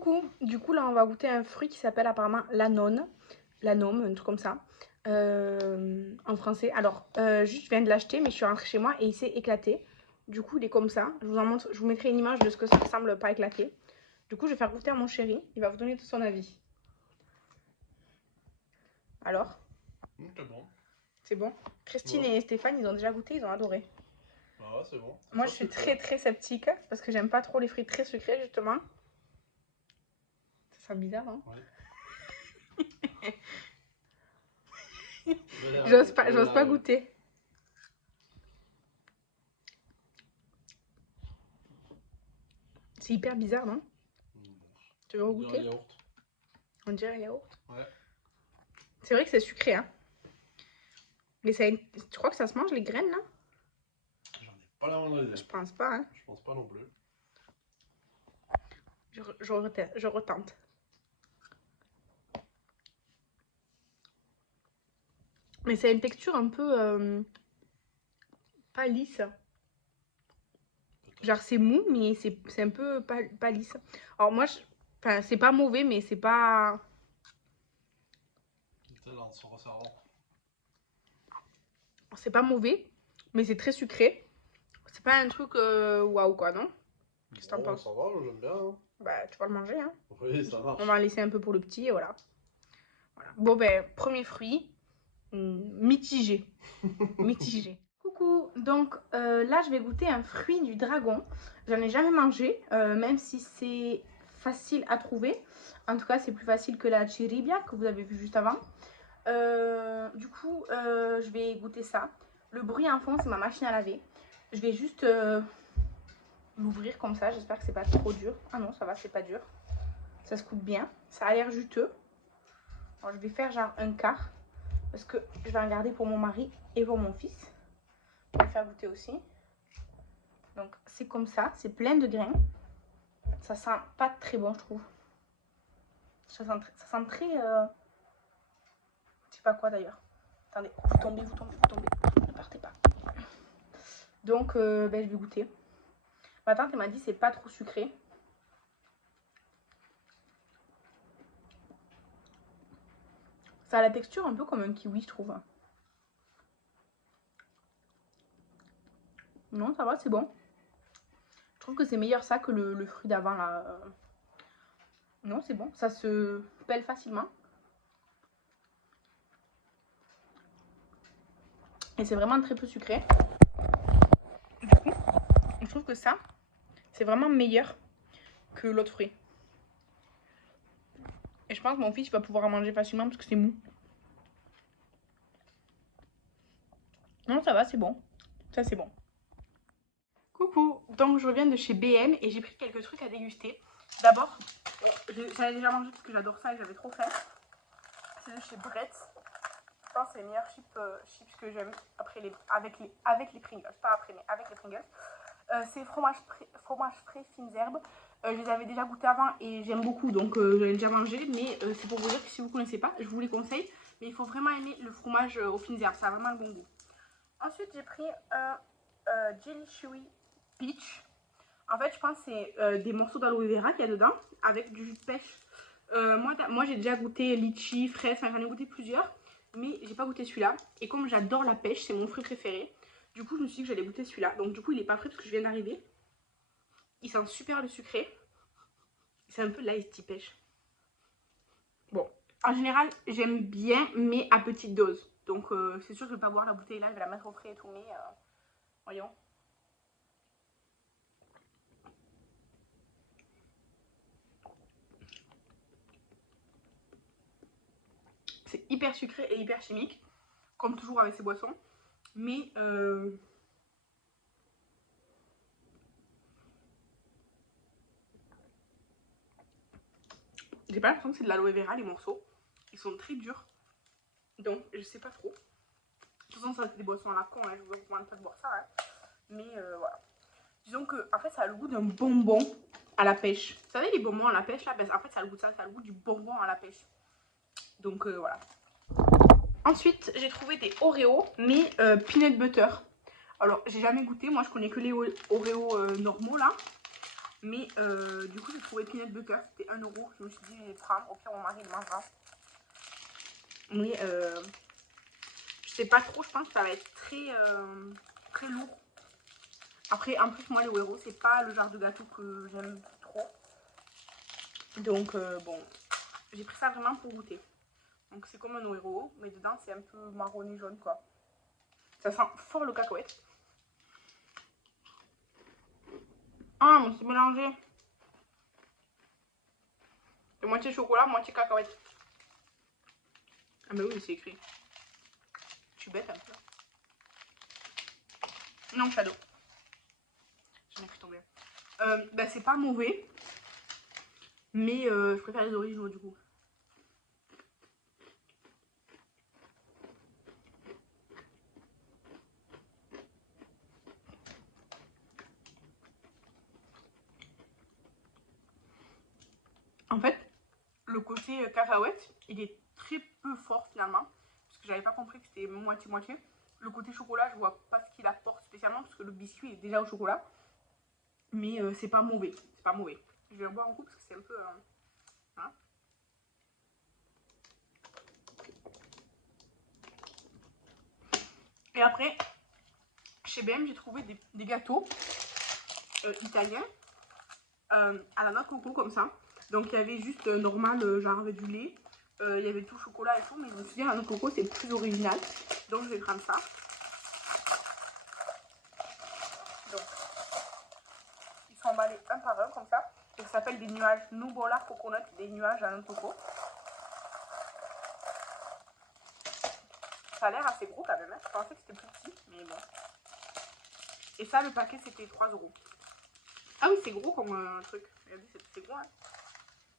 Coucou, du coup là on va goûter un fruit qui s'appelle apparemment l'anone, l'anome, un truc comme ça, en français. Alors, juste je viens de l'acheter mais je suis rentrée chez moi et il s'est éclaté. Du coup il est comme ça, je vous en montre, je vous mettrai une image de ce que ça ressemble pas éclaté. Du coup je vais faire goûter à mon chéri, il va vous donner tout son avis. Alors, C'est bon. c'est bon? Christine Ouais. et Stéphane ils ont déjà goûté, ils ont adoré. Ah ouais, c'est bon. C'est Moi pas je suis sucré. très sceptique parce que j'aime pas trop les fruits très sucrés justement. Ça sent bizarre hein? Ouais. J'ose pas goûter. C'est hyper bizarre, non? Tu veux On dirait un regoûter? yaourt. On dirait un yaourt. Ouais. C'est vrai que c'est sucré, hein. Mais ça, tu crois que ça se mange les graines là? J'en ai pas la moindre idée. Je pense pas, hein. Je pense pas non plus. Je retente. Mais ça a une texture un peu pas lisse. Genre c'est mou, mais c'est un peu pas lisse. Alors moi, enfin, c'est pas mauvais, mais c'est pas... C'est pas mauvais, mais c'est très sucré. C'est pas un truc waouh quoi, non? Qu'est-ce que t'en penses? Ça va, j'aime bien. Hein. Bah tu vas le manger, hein. Oui, ça marche. On va en laisser un peu pour le petit et voilà. Bon ben, premier fruit, mitigé. Mitigé. Coucou, donc là je vais goûter un fruit du dragon. J'en ai jamais mangé, même si c'est facile à trouver. En tout cas, c'est plus facile que la chiribia que vous avez vu juste avant. Du coup, je vais goûter ça. Le bruit en fond, c'est ma machine à laver. Je vais juste l'ouvrir comme ça. J'espère que c'est pas trop dur. Ah non, ça va, c'est pas dur. Ça se coupe bien. Ça a l'air juteux. Alors, je vais faire genre un quart. Parce que je vais en garder pour mon mari et pour mon fils. Je vais le faire goûter aussi. Donc c'est comme ça, c'est plein de grains. Ça sent pas très bon, je trouve. Ça sent très... je sais pas quoi d'ailleurs. Attendez, vous tombez. Ne partez pas. Donc ben, je vais goûter. Ma tante elle m'a dit c'est pas trop sucré. Ça a la texture un peu comme un kiwi, je trouve. Non, ça va, c'est bon. Je trouve que c'est meilleur ça que le fruit d'avant là. Non, c'est bon. Ça se pèle facilement. Et c'est vraiment très peu sucré. Du coup, je trouve que ça, c'est vraiment meilleur que l'autre fruit. Et je pense que mon fils va pouvoir en manger facilement parce que c'est mou. Non, ça va, c'est bon. Ça, c'est bon. Coucou, donc je reviens de chez BM et j'ai pris quelques trucs à déguster. D'abord, j'avais déjà mangé parce que j'adore ça et j'avais trop faim. C'est de chez Brett. Je pense que c'est les meilleurs chips que j'aime avec les Pringles. Pas après, mais avec les Pringles. C'est fromage frais fines herbes. Je les avais déjà goûté avant et j'aime beaucoup, donc j'en ai déjà mangé. Mais c'est pour vous dire que si vous ne connaissez pas, je vous les conseille. Mais il faut vraiment aimer le fromage aux fines herbes, ça a vraiment le bon goût. Ensuite, j'ai pris un Jelly Chewy Peach. En fait, je pense que c'est des morceaux d'aloe vera qu'il y a dedans avec du jus de pêche. Moi j'ai déjà goûté litchi, fraise, enfin j'en ai goûté plusieurs, mais j'ai pas goûté celui-là. Et comme j'adore la pêche, c'est mon fruit préféré, du coup je me suis dit que j'allais goûter celui-là. Donc du coup il est pas frais parce que je viens d'arriver. Il sent super le sucré. C'est un peu l'ice tea pêche. Bon, en général j'aime bien, mais à petite dose. Donc c'est sûr que je vais pas boire la bouteille là, je vais la mettre au frais et tout, mais voyons. C'est hyper sucré et hyper chimique, comme toujours avec ces boissons. Mais j'ai pas l'impression que c'est de l'aloe vera les morceaux. Ils sont très durs. Donc je sais pas trop. De toute façon ça c'est des boissons à la con, hein. Je vous recommande pas de boire ça. Hein. Mais voilà. Disons que en fait ça a le goût d'un bonbon à la pêche. Vous savez les bonbons à la pêche là, ben, en fait ça a le goût de ça, ça a le goût du bonbon à la pêche. Donc voilà. Ensuite j'ai trouvé des Oreos mais peanut butter. Alors j'ai jamais goûté, moi je connais que les Oreos normaux là. Mais du coup, j'ai trouvé peanut butter, c'était 1 euro. Je me suis dit, je vais prendre. Au pire, mon mari le mangera. Mais je sais pas trop, je pense que ça va être très lourd. Après, en plus, moi, les Oreos, c'est pas le genre de gâteau que j'aime trop. Donc, bon, j'ai pris ça vraiment pour goûter. Donc, c'est comme un Oreo, mais dedans, c'est un peu marronné jaune, quoi. Ça sent fort le cacahuète. Ah, mais c'est mélangé. C'est moitié chocolat, moitié cacahuète. Ah, bah oui, c'est écrit. Je suis bête un peu. Non, Shadow. J'en ai pris tomber. Bah, c'est pas mauvais. Mais je préfère les originaux du coup. En fait, le côté cacahuète, il est très peu fort finalement. Parce que j'avais pas compris que c'était moitié-moitié. Le côté chocolat, je vois pas ce qu'il apporte spécialement. Parce que le biscuit est déjà au chocolat. Mais c'est pas mauvais. C'est pas mauvais. Je vais en boire un coup parce que c'est un peu... hein. Et après, chez BM, j'ai trouvé des gâteaux italiens à la noix de coco comme ça. Donc il y avait juste normal, genre avec du lait. Il y avait tout chocolat et tout. Mais je me suis dit, la noix de coco, c'est plus original. Donc je vais prendre ça. Donc, ils sont emballés un par un comme ça. Et ça s'appelle des nuages Nubola Coconut, des nuages à noix de coco. Ça a l'air assez gros quand même. Hein. Je pensais que c'était plus petit, mais bon. Et ça, le paquet, c'était 3 euros. Ah oui, c'est gros comme truc. Regardez, c'est gros. Hein.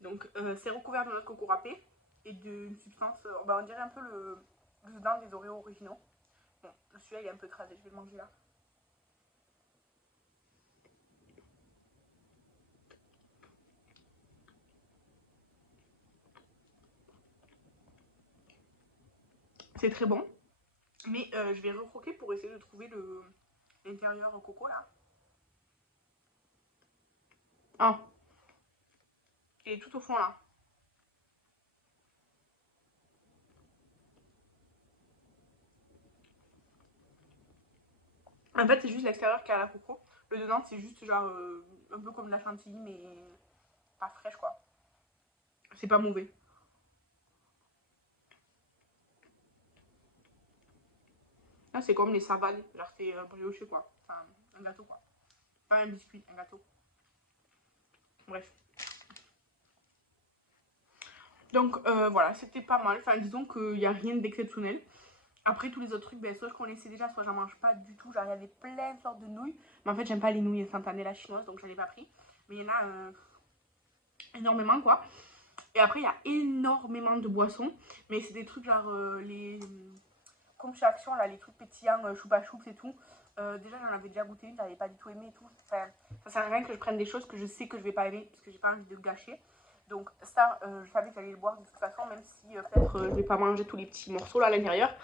Donc, c'est recouvert de noix de coco râpée et d'une substance, bah, on dirait un peu le dedans des Oreos originaux. Bon, celui-là, il est un peu écrasé. Je vais le manger là. C'est très bon. Mais je vais recroquer pour essayer de trouver l'intérieur coco là. Ah, il est tout au fond là. En fait, c'est juste l'extérieur qui a la coco. Le dedans, c'est juste genre un peu comme de la chantilly, mais pas fraîche quoi. C'est pas mauvais. Là, c'est comme les savanes. Genre, c'est brioché quoi. Enfin, un gâteau quoi. Pas un biscuit, un gâteau. Bref. Donc voilà, c'était pas mal. Enfin, disons qu'il n'y a rien d'exceptionnel. Après, tous les autres trucs, ben, soit je connaissais déjà, soit j'en mange pas du tout. Genre, il y avait plein de sortes de nouilles. Mais en fait, j'aime pas les nouilles instantanées, la chinoise, donc j'en ai pas pris. Mais il y en a énormément, quoi. Et après, il y a énormément de boissons. Mais c'est des trucs genre les... Comme chez Action, là, les trucs pétillants, choupa choups et tout. Déjà, j'en avais déjà goûté une, j'avais pas du tout aimé et tout. Enfin, ça sert à rien que je prenne des choses que je sais que je vais pas aimer, parce que j'ai pas envie de gâcher. Donc ça, je savais que j'allais le boire de toute façon, même si peut-être je vais pas manger tous les petits morceaux là à l'intérieur.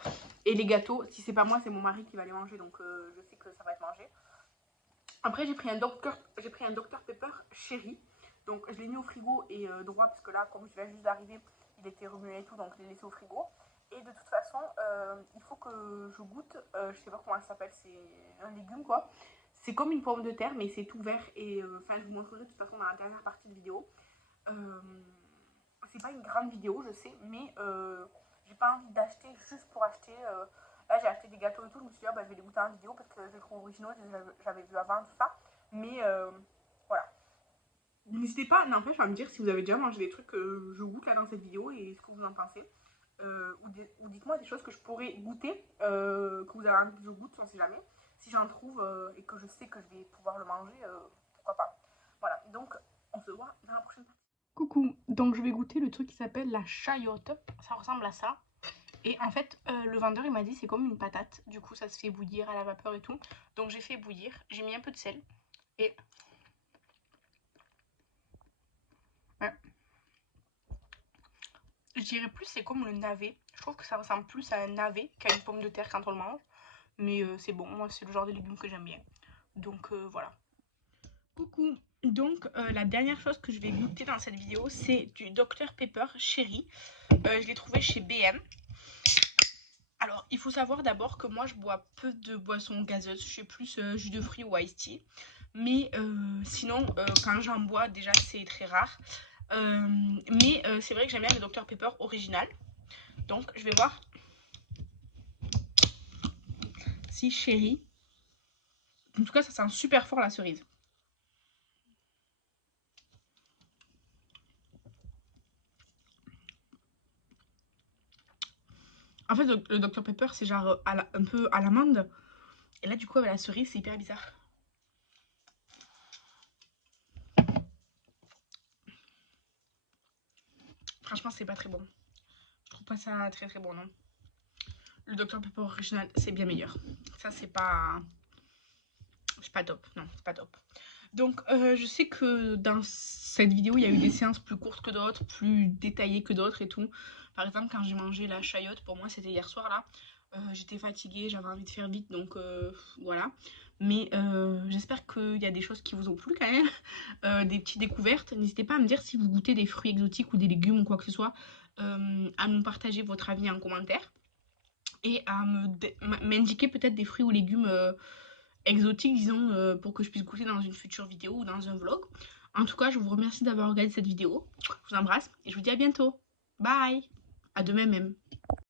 Et les gâteaux, si c'est pas moi, c'est mon mari qui va les manger, donc je sais que ça va être mangé. Après, j'ai pris un Dr Pepper Cherry. Donc je l'ai mis au frigo et droit, parce que là, comme je viens juste d'arriver, il était remué et tout, donc je l'ai laissé au frigo. Et de toute façon, il faut que je goûte, je sais pas comment ça s'appelle, c'est un légume quoi. C'est comme une pomme de terre, mais c'est tout vert et enfin, je vous montrerai de toute façon dans la dernière partie de vidéo. Euh, c'est pas une grande vidéo, je sais, mais j'ai pas envie d'acheter juste pour acheter. Là, j'ai acheté des gâteaux et tout, je me suis dit, ah, bah, je vais les goûter en vidéo parce que je les trouve originaux, j'avais vu avant tout ça. Mais voilà. N'hésitez pas, n'empêche, à me dire si vous avez déjà mangé des trucs que je goûte là dans cette vidéo et ce que vous en pensez. Ou dites-moi des choses que je pourrais goûter, que vous avez envie que je goûte, on sait jamais. Si j'en trouve et que je sais que je vais pouvoir le manger, pourquoi pas. Voilà, donc on se voit dans la prochaine partie. Coucou, donc je vais goûter le truc qui s'appelle la chayote, ça ressemble à ça. Et en fait, le vendeur il m'a dit c'est comme une patate, du coup ça se fait bouillir à la vapeur et tout. Donc j'ai fait bouillir, j'ai mis un peu de sel et... Ouais. Je dirais plus c'est comme le navet, je trouve que ça ressemble plus à un navet qu'à une pomme de terre quand on le mange. Mais c'est bon, moi c'est le genre de légumes que j'aime bien. Donc voilà. Coucou. Donc la dernière chose que je vais goûter dans cette vidéo, c'est du Dr Pepper Cherry. Je l'ai trouvé chez BM. Alors il faut savoir d'abord que moi je bois peu de boissons gazeuses, je fais plus jus de fruits ou iced tea. Mais sinon quand j'en bois déjà c'est très rare. Mais c'est vrai que j'aime bien le Dr Pepper original. Donc je vais voir si Cherry. En tout cas ça sent super fort la cerise. En fait, le Dr Pepper, c'est genre un peu à l'amande. Et là, du coup, avec la cerise, c'est hyper bizarre. Franchement, c'est pas très bon. Je trouve pas ça très très bon, non. Le Dr Pepper original, c'est bien meilleur. Ça, c'est pas... C'est pas top. Non, c'est pas top. Donc, je sais que dans cette vidéo, il y a eu des séances plus courtes que d'autres, plus détaillées que d'autres et tout. Par exemple, quand j'ai mangé la chayotte, pour moi, c'était hier soir, là. J'étais fatiguée, j'avais envie de faire vite, donc voilà. Mais j'espère qu'il y a des choses qui vous ont plu quand même, des petites découvertes. N'hésitez pas à me dire si vous goûtez des fruits exotiques ou des légumes ou quoi que ce soit, à me partager votre avis en commentaire et à m'indiquer peut-être des fruits ou légumes exotiques, disons, pour que je puisse goûter dans une future vidéo ou dans un vlog. En tout cas, je vous remercie d'avoir regardé cette vidéo. Je vous embrasse et je vous dis à bientôt. Bye. À demain même.